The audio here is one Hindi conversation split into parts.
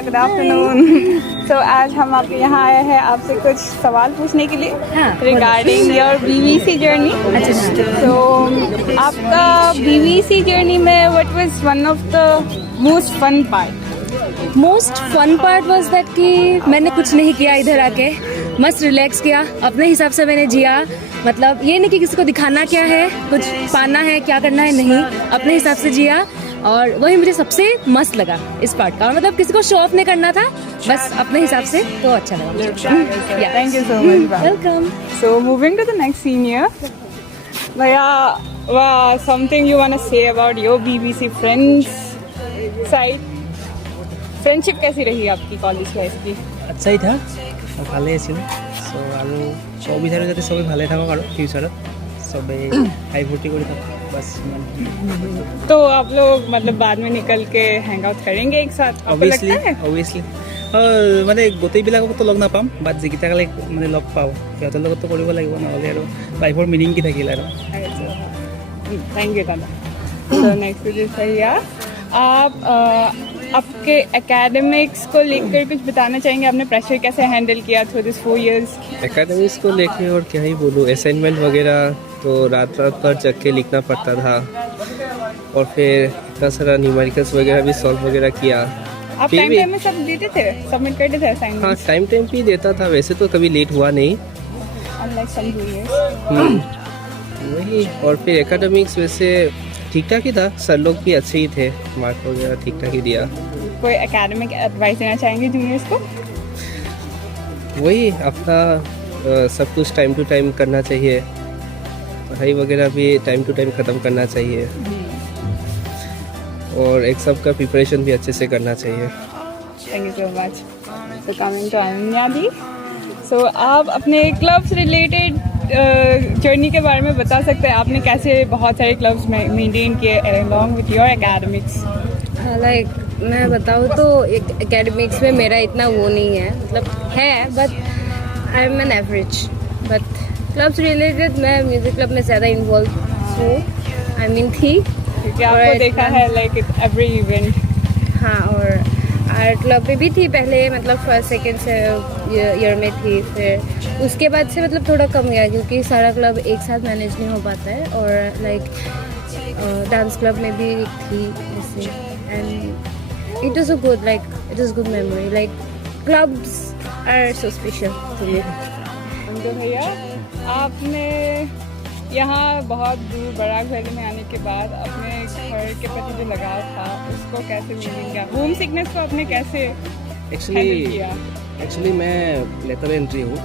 Good afternoon. तो आज हम आपके यहाँ आए हैं आपसे कुछ सवाल पूछने के लिए रिगार्डिंग योर बीवीसी जर्नी। तो आपका बीवीसी जर्नी में what was one of the most fun part? Most fun part was that कि मैंने कुछ नहीं किया, इधर आके मस्त रिलैक्स किया, अपने हिसाब से मैंने जिया। मतलब ये नहीं कि किसी को दिखाना क्या है, कुछ पाना है, क्या करना है, नहीं, अपने हिसाब से जिया। और वही मुझे सबसे मस्त लगा इस पार्ट का। और मतलब किसी को शो ऑफ नहीं करना था, बस अपने हिसाब से, तो अच्छा लगा। Thank you so much. Welcome. So moving to the next senior, Bhaiya, something you wanna say about your BBC friends side? Friendship कैसी रही आपकी कॉलेज लाइफ की? আচ্ছাই থা ভালেই আছিল সো আৰু চব বিচাৰোঁ যাতে চবেই ভালে থাকক আৰু ফিউচাৰত চবেই হাই ফূৰ্তি কৰি থাকক বাছ ইমান। तो आप लोग मतलब बाद में निकल के हैंग आउट करेंगे एक साथ, आपको लगता है? অবভিয়াছলি মানে গোটেইবিলাকতো লগ নাপাম, বাট যিকেইটাক মানে লগ পাওঁ সিহঁতৰ লগতো কৰিব লাগিব, নহ'লে আৰু লাইফৰ মিনিং কি থাকিল আৰু। थैंक यू दादा। तो नेक्स्ट इज भैया, आप आपके एकेडमिक्स को लेकर कुछ बताना चाहेंगे? आपने प्रेशर कैसे हैंडल किया थ्रू दिस 4 years? एकेडमिक्स को लेके और क्या ही बोलूँ, असाइनमेंट वगैरह तो रात रात भर जग के लिखना पड़ता था, और फिर इतना सारा न्यूमेरिकल्स वगैरह भी सॉल्व वगैरह किया। आप फिर टाइम भी- टाइम में सब देते थे, सबमिट करते थे हाँ, असाइनमेंट? टाइम टाइम भी देता था, वैसे तो कभी लेट हुआ नहीं। अनलाइक सम जूनियर्स। वही, और फिर एकेडमिक्स वैसे ठीक ठाक ही था, सर लोग भी अच्छे ही थे, मार्क वगैरह ठीक ठाक ही दिया। कोई एकेडमिक एडवाइस देना चाहेंगे जूनियर्स को? वही अपना सब कुछ टाइम टू टाइम करना चाहिए, पढ़ाई वगैरह भी टाइम टू टाइम ख़त्म करना चाहिए, और एग्ज़ाम का प्रिपरेशन भी अच्छे से करना चाहिए। Thank you so much. So coming to Ananya di, so आप अपने क्लब से रिलेटेड जर्नी के बारे में बता सकते हैं? आपने कैसे बहुत सारे क्लब्स में मेंटेन किए along with your academics? Like मैं बताऊँ तो एक एकेडमिक्स में मेरा इतना वो नहीं है, मतलब है but I am an average. But clubs related मैं म्यूज़िक क्लब में ज़्यादा इन्वॉल्व हूँ, आई मीन थी, क्योंकि आपको देखा है लाइक एवरी इवेंट। हाँ। और आर्ट क्लब में भी थी पहले, मतलब फर्स्ट सेकेंड से ईयर में थी, फिर उसके बाद से मतलब थोड़ा कम गया क्योंकि सारा क्लब एक साथ मैनेज नहीं हो पाता है। और लाइक डांस क्लब में भी थी जैसे, and it was a good, like it was good memory, like clubs are so special to me. तो भैया, आपने यहाँ बहुत दूर बराक वैली में आने के बाद अपने घर के प्रति जो लगाव था उसको कैसे मेंटेन किया? होम सिकनेस को आपने कैसे हैंडल किया? एक्चुअली मैं लेटर एंट्री हूँ,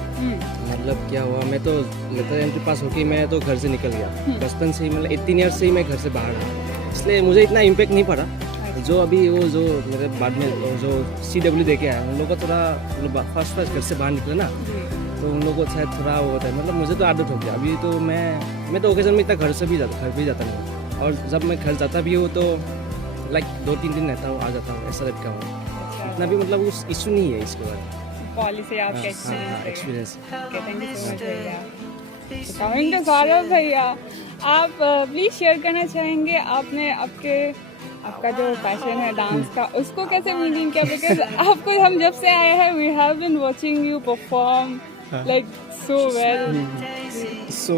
मतलब क्या हुआ, मैं तो लेटर एंट्री पास होके मैं तो घर से निकल गया बचपन से ही, मतलब 18 ईयर से ही मैं घर से बाहर हूँ, इसलिए मुझे इतना इम्पेक्ट नहीं पड़ा। जो अभी वो जो मेरे बाद में जो CW दे के आए उन लोगों को थोड़ा फर्स्ट घर से बाहर निकले ना, तो उन लोगों को शायद थोड़ा वो होता है, मतलब मुझे तो आदत हो गया। अभी तो मैं तो ओकेजन में इतना घर भी जाता नहीं, और जब मैं घर जाता भी हूँ तो लाइक 2-3 दिन रहता हूँ, आ जाता हूँ, ऐसा रहता हूँ। इतना भी मतलब उस इशू नहीं है इसके बाद। पॉलिसी आपका experience. Thank you so much भैया। कमिंग टू गौरव भैया, आप प्लीज शेयर करना चाहेंगे आपने आपका जो पैशन है डांस का उसको कैसे मेंटेन किया? बिकॉज आपको हम जब से आए हैं we have been watching you perform like so well. So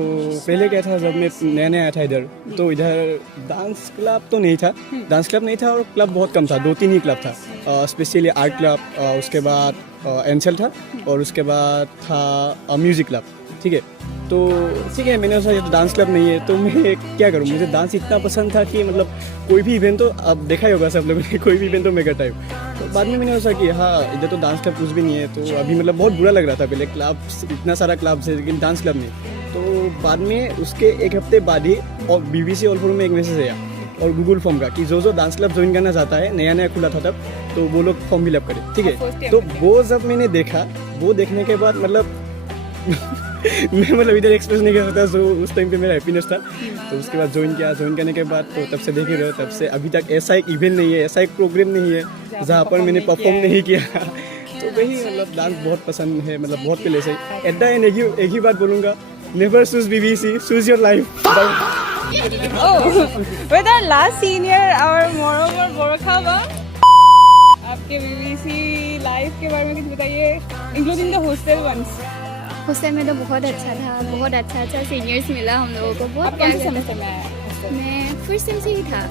पहले क्या था, जब मैं नया नया आया था इधर, तो इधर डांस क्लब तो नहीं था, डांस क्लब नहीं था, और क्लब बहुत कम था, 2-3 ही क्लब था, स्पेशली आर्ट क्लब, उसके बाद एनसेल था, और उसके बाद था म्यूज़िक क्लब। ठीक है, तो ठीक है, मैंने सोचा ये तो डांस क्लब नहीं है, तो मैं क्या करूँ, मुझे डांस इतना पसंद था कि मतलब कोई भी इवेंट, तो अब देखा ही होगा सब लोगों ने, कोई भी इवेंट तो मैं करता हूँ। तो बाद में मैंने सोचा कि हाँ, इधर तो डांस क्लब कुछ भी नहीं है, तो अभी मतलब बहुत बुरा लग रहा था। पहले क्लब्स, इतना सारा क्लब्स है लेकिन डांस क्लब नहीं। तो बाद में उसके एक हफ्ते बाद ही और BBC ऑल फोरम में एक मैसेज आया और गूगल फॉर्म का कि जो डांस क्लब ज्वाइन करना चाहता है, नया नया खुला था तब, तो वो लोग फॉर्म फिलअप करें। ठीक है, तो वो जब मैंने देखा, वो देखने के बाद मतलब मैं मतलब इधर एक्सप्रेस नहीं कर सकता, जो उस टाइम पे मेरा हैप्पीनेस था। तो उसके बाद ज्वाइन किया, ज्वाइन करने के बाद तो तब से देख ही रहे हो, तब से अभी तक ऐसा एक इवेंट नहीं है, ऐसा एक प्रोग्राम नहीं है जहाँ पर मैंने परफॉर्म नहीं किया। तो वही मतलब डांस बहुत पसंद है, मतलब बहुत पहले से। एट द एंड एक ही बात बोलूँगा, never choose BBC, choose your life. Oh, with our last senior, our moreover Borkhaba, आप आपके बीबीसी लाइफ के बारे में कुछ बताइए, including the hostel ones. Hostel में तो बहुत अच्छा था, बहुत अच्छा सीनियर्स मिला हम लोगों को। बहुत आप कौन से सेमेस्टर में आए? मैं फर्स्ट सेम से ही था,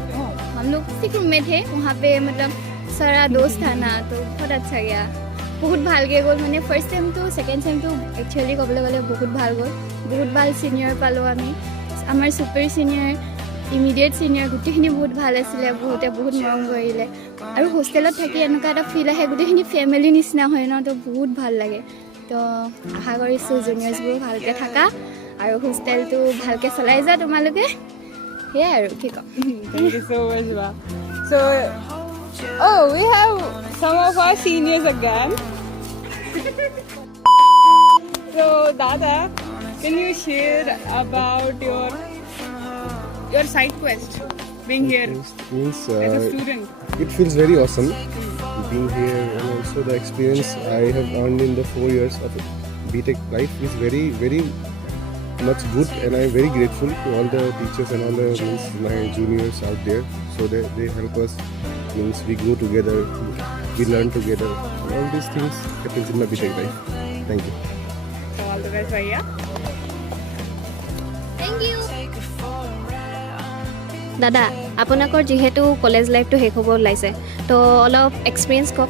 हम लोग सिक रूम में थे। वहाँ पे मतलब सारा दोस्त था ना, तो बहुत अच्छा गया, बहुत ভাল গে গ'ল। মানে ফাৰ্ষ্ট টাইমটো ছেকেণ্ড টাইমটো একচুৱেলি ক'বলৈ গ'লে বহুত ভাল গ'ল, বহুত ভাল ছিনিয়ৰ পালোঁ আমি। আমাৰ ছুপাৰ ছিনিয়ৰ, ইমিডিয়েট ছিনিয়ৰ গোটেইখিনি বহুত ভাল আছিলে, বহুতে বহুত মৰম কৰিলে। আৰু হোষ্টেলত থাকি এনেকুৱা এটা ফিল আহে, গোটেইখিনি ফেমিলি নিচিনা হয় ন, তো বহুত ভাল লাগে। তো আশা কৰিছোঁ জুনিয়ৰ্ছবোৰ ভালকৈ থাকা আৰু হোষ্টেলটো ভালকৈ চলাই যোৱা তোমালোকে। সেয়াই আৰু কি ক'ম। Thank you so much, Ma. So, oh, we have some of our seniors again. So, Dada, can you share about your side quest being here Means as a student? it feels very awesome being here, and also the experience I have earned in the 4 years of BTech life is very, very much good, and I am very grateful to all the teachers and all the my juniors out there. So they help us, means we grow together, we learn together, and all these things happens in my BTech life. Thank you. So, all the best, Bhaiya. Thank you. দাদা, আপোনালোকৰ যিহেতু কলেজ লাইফটো শেষ হ'ব ওলাইছে, তো অলপ এক্সপিৰিয়েঞ্চ কওক।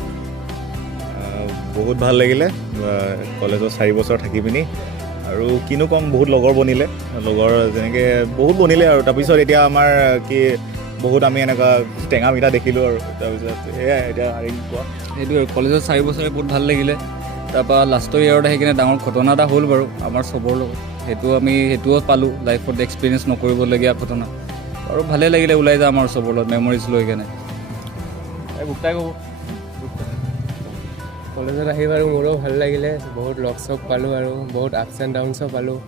বহুত ভাল লাগিলে কলেজত 4 বছৰ থাকি পিনি, আৰু কিনো ক'ম, বহুত লগৰ বনিলে, লগৰ যেনেকৈ বহুত বনিলে। আৰু তাৰপিছত এতিয়া আমাৰ কি বহুত আমি এনেকুৱা টেঙা মিঠা দেখিলোঁ, আৰু তাৰপিছত সেয়াই এতিয়া আৰু কোৱা। সেইটোৱে কলেজত 4 বছৰে বহুত ভাল লাগিলে। তাৰপৰা লাষ্টৰ ইয়াৰত আহি কিনে ডাঙৰ ঘটনা এটা হ'ল বাৰু আমাৰ চবৰ লগত, সেইটোও পালোঁ লাইফত এক্সপিৰিয়েঞ্চ নকৰিবলগীয়া ঘটনা। আৰু ভালেই লাগিলে ওলাই যাম আৰু চবৰ লগত মেমৰিজ লৈ কেনে। গুপ্তাই ক'ব। কলেজত আহি বাৰু মোৰো ভাল লাগিলে, বহুত লগ চগ পালোঁ আৰু বহুত আপছ এণ্ড ডাউনছো পালোঁ।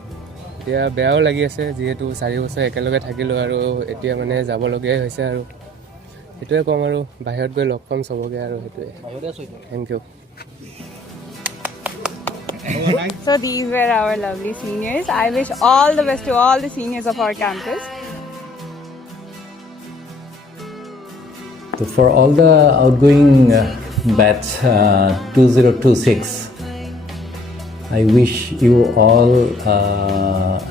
এতিয়া বেয়াও লাগি আছে, যিহেতু 4 বছৰ একেলগে থাকিলোঁ আৰু এতিয়া মানে যাবলগীয়াই হৈছে। আৰু সেইটোৱে ক'ম, আৰু বাহিৰত গৈ লগ পাম চবকে, আৰু সেইটোৱে। Thank you. So, these were our lovely seniors. I wish all the best to all the seniors of our campus. So for all the outgoing batch 2026, I wish you all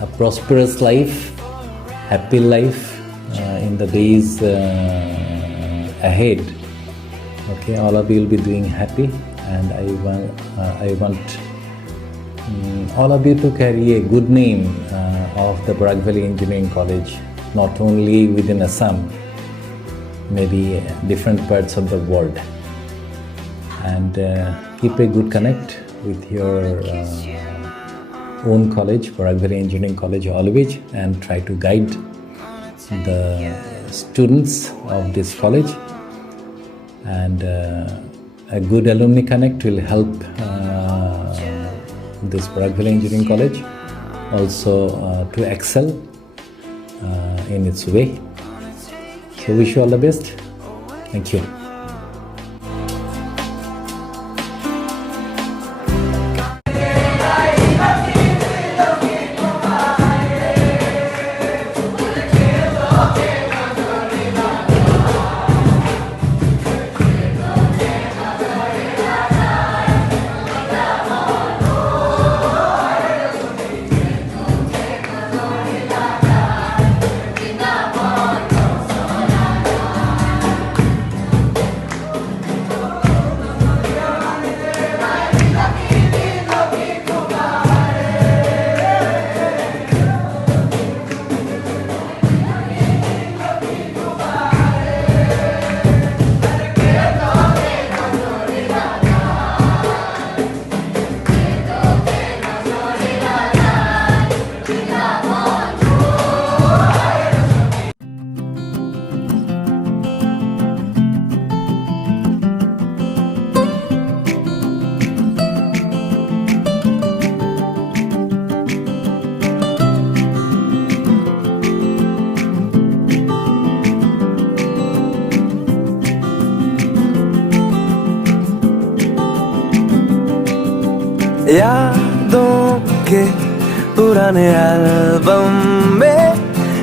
a prosperous life, happy life in the days ahead. Okay, all of you will be doing happy, and I want all of you to carry a good name of the Barak Valley Engineering College, not only within Assam, maybe different parts of the world, and keep a good connect with your own college, Barak Valley Engineering College, always, and try to guide the students of this college, and a good alumni connect will help this Barak Valley Engineering College also to excel in its way. So wish you all the best. Thank you. यादों के पुराने एल्बम में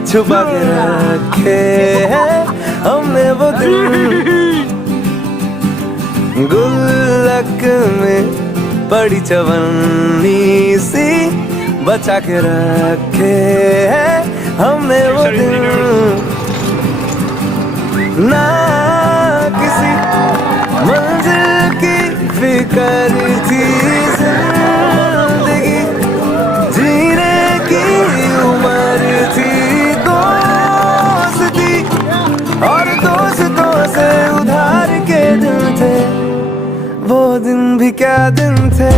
छुपा के रखे हैं हमने वो दिन, गुल्लक में पड़ी चवन्नी सी बचा के रखे हैं हमने वो दिन। ना किसी मंजिल की फिक्र थी, जिंदगी जीने की उम्र थी, दोस्ती और दोस्तों से उधार के दिन थे, वो दिन भी क्या दिन थे।